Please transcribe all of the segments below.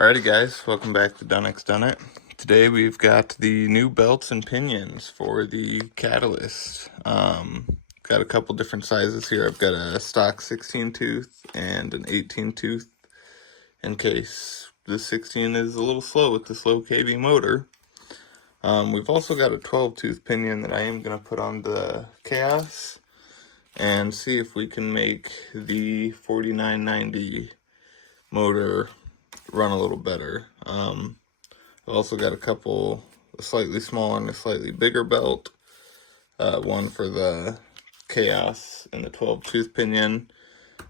Alrighty guys, welcome back to Dunix Done It. Today we've got the new belts and pinions for the Catalyst. Got a couple different sizes here. I've got a stock 16 tooth and an 18 tooth in case the 16 is a little slow with this low kV motor. We've also got a 12 tooth pinion that I am going to put on the Chaos and see if we can make the 4990 motor run a little better. I've also got a slightly smaller and a slightly bigger belt. One for the Chaos and the 12 tooth pinion,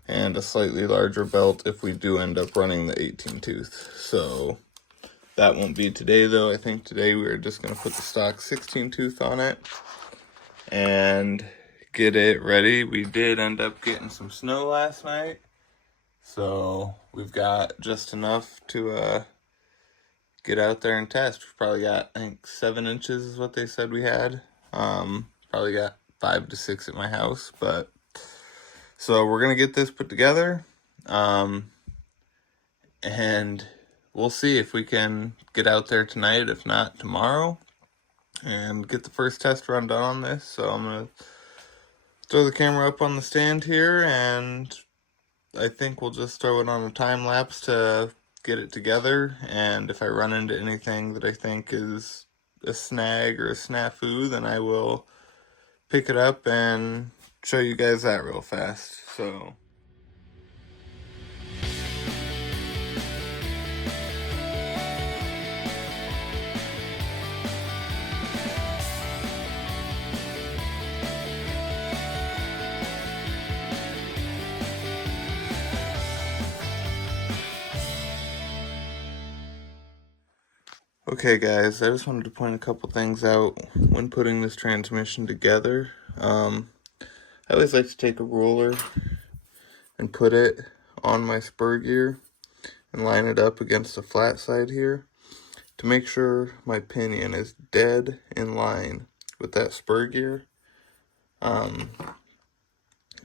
and a slightly larger belt if we do end up running the 18 tooth. So that won't be today though. I think today we're just going to put the stock 16 tooth on it and get it ready. We did end up getting some snow last night, so we've got just enough to get out there and test. We've probably got, I think, 7 inches is what they said we had. Probably got 5 to 6 at my house, but so we're gonna get this put together, and we'll see if we can get out there tonight, if not tomorrow, and get the first test run done on this. So I'm gonna throw the camera up on the stand here, and I think we'll just throw it on a time lapse to get it together, and if I run into anything that I think is a snag or a snafu, then I will pick it up and show you guys that real fast. So okay guys, I just wanted to point a couple things out when putting this transmission together. I always like to take a ruler and put it on my spur gear and line it up against the flat side here to make sure my pinion is dead in line with that spur gear,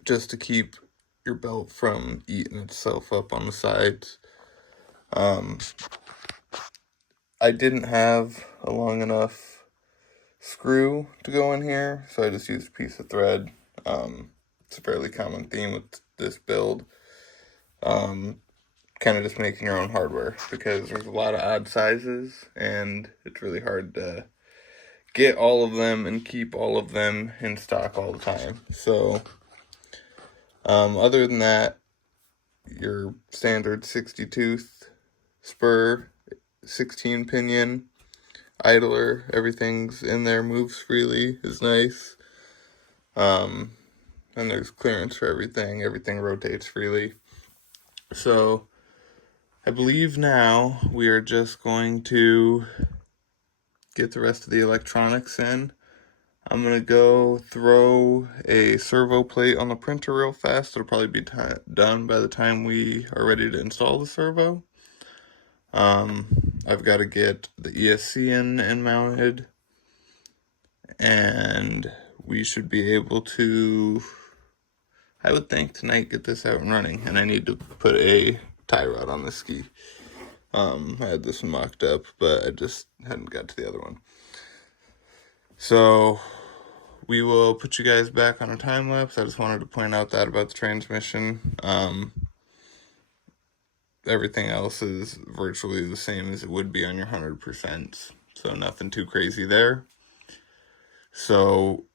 just to keep your belt from eating itself up on the sides. I didn't have a long enough screw to go in here, so I just used a piece of thread. It's a fairly common theme with this build. Kind of just making your own hardware, because there's a lot of odd sizes and it's really hard to get all of them and keep all of them in stock all the time. So other than that, your standard 60 tooth spur, 16 pinion, idler, everything's in there, moves freely, is nice. And there's clearance for everything rotates freely. So I believe now we are just going to get the rest of the electronics in. I'm going to go throw a servo plate on the printer real fast. It'll probably be done by the time we are ready to install the servo. I've got to get the ESC in and mounted, and we should be able to, I would think, tonight get this out and running. And I need to put a tie rod on the ski. I had this one mocked up, but I just hadn't got to the other one. So we will put you guys back on a time lapse. I just wanted to point out that about the transmission. Everything else is virtually the same as it would be on your 100%, so nothing too crazy there. So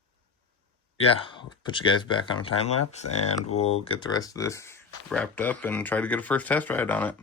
yeah, I'll put you guys back on a time lapse, and we'll get the rest of this wrapped up and try to get a first test ride on it.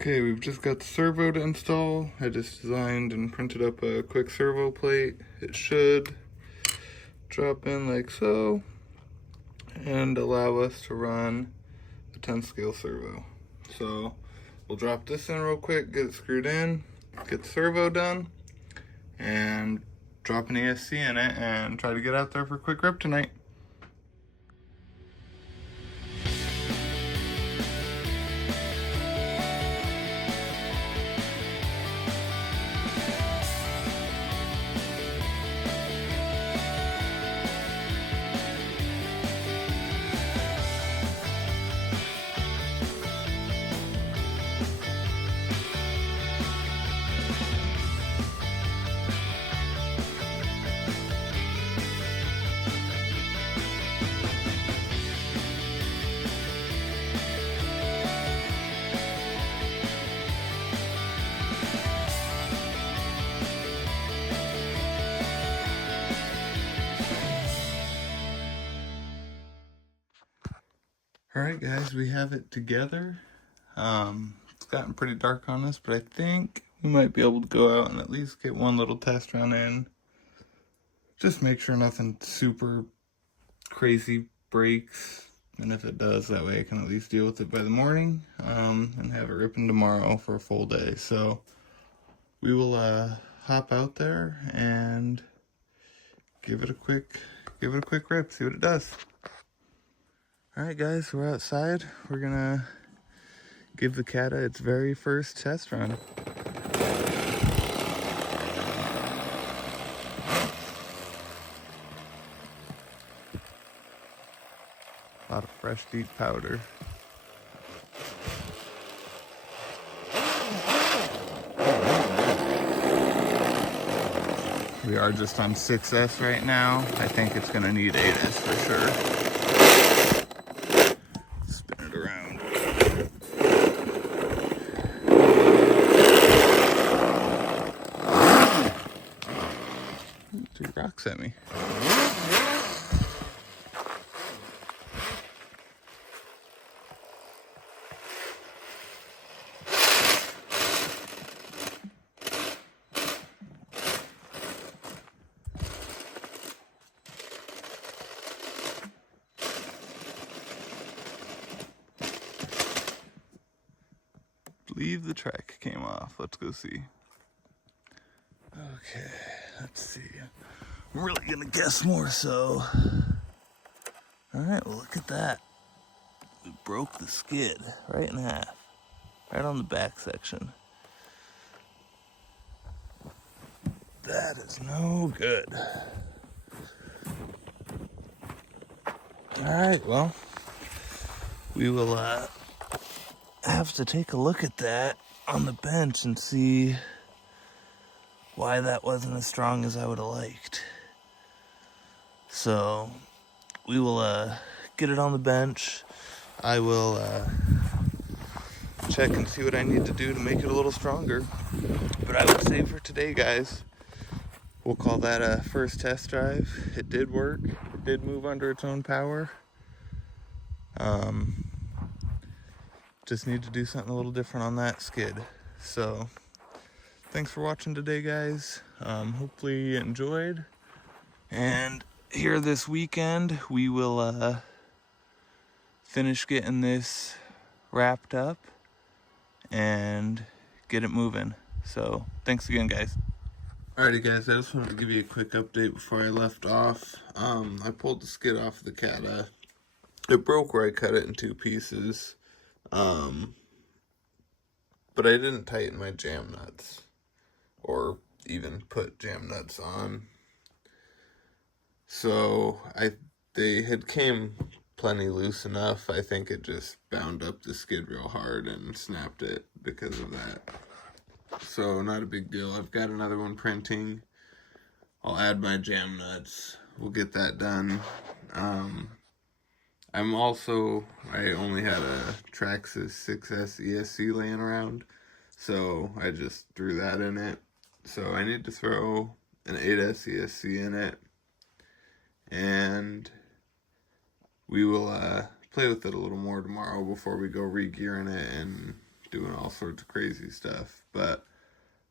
Okay, we've just got the servo to install. I just designed and printed up a quick servo plate. It should drop in like so, and allow us to run the 10 scale servo. So we'll drop this in real quick, get it screwed in, get the servo done, and drop an ESC in it and try to get out there for a quick rip tonight. Alright guys, we have it together. It's gotten pretty dark on us, but I think we might be able to go out and at least get one little test run in. Just make sure nothing super crazy breaks, and if it does, that way I can at least deal with it by the morning, and have it ripping tomorrow for a full day. So we will hop out there and give it a quick rip, see what it does. Alright guys, we're outside. We're gonna give the Cata its very first test run. A lot of fresh deep powder. We are just on 6S right now. I think it's gonna need 8S for sure. Spin it around. Threw rocks at me. I believe the track came off. Let's go see. Okay, let's see. I'm really gonna guess more so. Alright, well look at that. We broke the skid right in half. Right on the back section. That is no good. Alright, well, we will have to take a look at that on the bench and see why that wasn't as strong as I would have liked. So we will get it on the bench. I will check and see what I need to do to make it a little stronger. But I would say for today, guys, we'll call that a first test drive. It did work. It did move under its own power. Just need to do something a little different on that skid. So thanks for watching today, guys. Hopefully you enjoyed. And here this weekend, we will finish getting this wrapped up and get it moving. So thanks again, guys. Alrighty guys, I just wanted to give you a quick update before I left off. I pulled the skid off the Cata. It broke where I cut it in 2 pieces. But I didn't tighten my jam nuts or even put jam nuts on. So they had came plenty loose enough. I think it just bound up the skid real hard and snapped it because of that. So not a big deal. I've got another one printing. I'll add my jam nuts. We'll get that done. I only had a Traxxas 6S ESC laying around, so I just threw that in it. So I need to throw an 8S ESC in it, and we will play with it a little more tomorrow before we go re-gearing it and doing all sorts of crazy stuff. But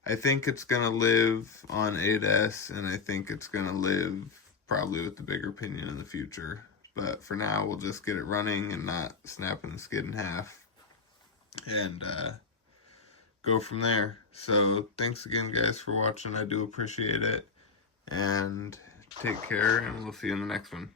I think it's going to live on 8S, and I think it's going to live probably with the bigger pinion in the future. But for now, we'll just get it running and not snapping the skid in half, and go from there. So thanks again, guys, for watching. I do appreciate it, and take care, and we'll see you in the next one.